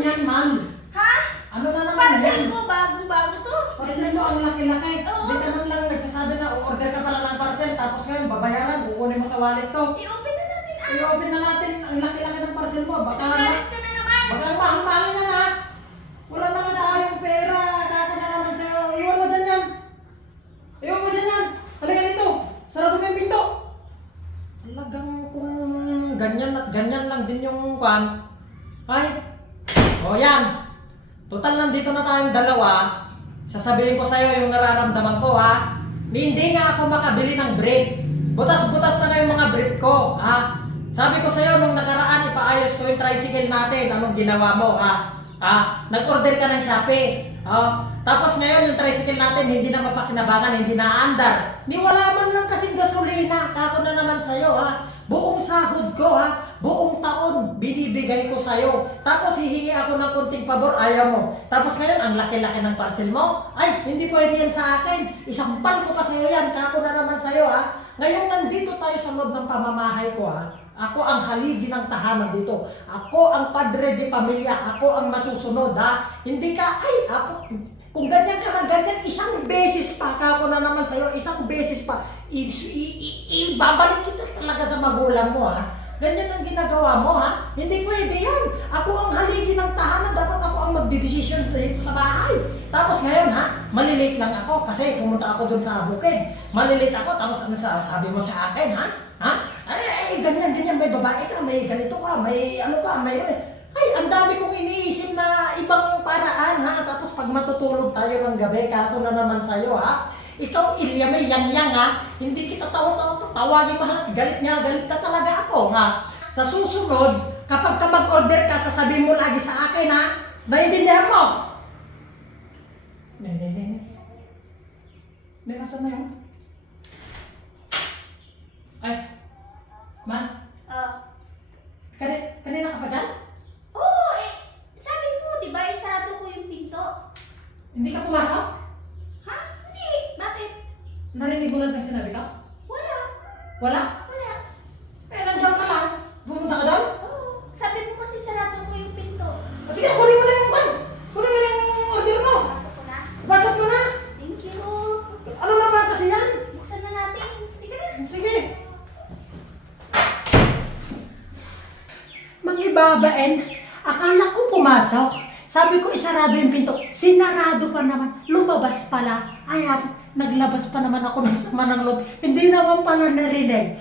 yan, ma'am? Ha? Ano na naman Para yan? saan ko? Bagong-bago to. Parcel mo ang laki-laki. Oo. Dito lang lang nagsasabi na order ka pala ng parcel tapos ngayon babayaran, kukunin mo sa wallet ko. I-open na natin ah. I-open na natin ang laki-laki ng parcel mo. Baka Galit ka na naman. Baka ang mahal-mahal na na. Wala na ka na pera. Kako na naman sa'yo. Iwan mo dyan yan. Iwan mo dyan yan. Halika dito. Sarado mo yung pinto. Talagang kung ganyan at ganyan lang din yung kwan. Ay, o yan. Total nandito na tayong dalawa. Sasabihin ko sa'yo yung nararamdaman ko ha. Hindi nga ako makabili ng brief. Butas-butas na nga yung mga brief ko ha. Sabi ko sa'yo nung nakaraan ipaayos ko yung tricycle natin. Anong ginawa mo ha? Ha? Nag-order ka ng Shopee. Ha? Tapos ngayon yung tricycle natin hindi na mapakinabangan, hindi na andar. Ni wala man lang kasing gasolina. Kako na naman sa'yo ha. Buong sahod ko ha. Buong binibigay ko sa'yo. Tapos hihingi ako ng konting pabor, ayaw mo. Tapos ngayon ang laki-laki ng parcel mo. Ay, hindi pwede yan sa akin. Isampal ko pa sa'yo yan. Kako na naman sa'yo ha. Ngayon nandito tayo sa loob ng pamamahay ko ha. Ako ang haligi ng tahanan dito. Ako ang padre de pamilya. Ako ang masusunod ha. Hindi ka, ay, ako, kung ganyan ka na ganyan, isang beses pa kako na naman sa'yo, isang beses pa, ibabalik kita talaga sa magulang mo ha. Ganyan ang ginagawa mo ha. Hindi pwede yan. Ako ang haligi ng tahanan, dapat ako ang magdidesisyon dito sa bahay. Tapos ngayon ha, malilate lang ako kasi pumunta ako dun sa bukid. Malilate ako, tapos ano sa sabi mo sa akin ha? Ha? Ay, ay, ganyan, ganyan, may babae ka, may ganito ka, may ano ka, may... Ay, ang dami kong iniisip na ibang paraan ha. Tapos pag matutulog tayo ng gabi, kako na naman sa'yo ha. Ikaw, Ilya, may yang-yang ha. Hindi kita tawa-tawa, tawagin mo ha. Galit nga, galit ka talaga ako ha. Sa susunod, kapag ka mag-order ka, sasabihin mo lagi sa akin ha. Naiintindihan mo? Ne, ne, ne, ne. Ne, asan na yun? Ay, man, Ah. kani, kanina ka pa dyan? Oo, eh. Sabi mo, di ba, isarado ko yung pinto? Hindi ka pumasok? Narinig mo lang ang sinabi ko? Wala. Wala? Wala. Eh, nandiyan ka lang. Pumunta ka doon? Oo. Sabi mo kasi sarado ko yung pinto. O sige, kunin mo na yung pan. Kunin mo na yung order mo. Pasok ko na. Pasok mo na. Thank you. Ano na ba kasi yan? Buksan na natin. Sige na. Sige. Mangibabain, akala ko pumasok. Sabi ko isarado yung pinto. Sinarado pa naman. Lumabas pala. Ayan, naglabas pa naman ako ng sama ng loob. Hindi naman pala narinig.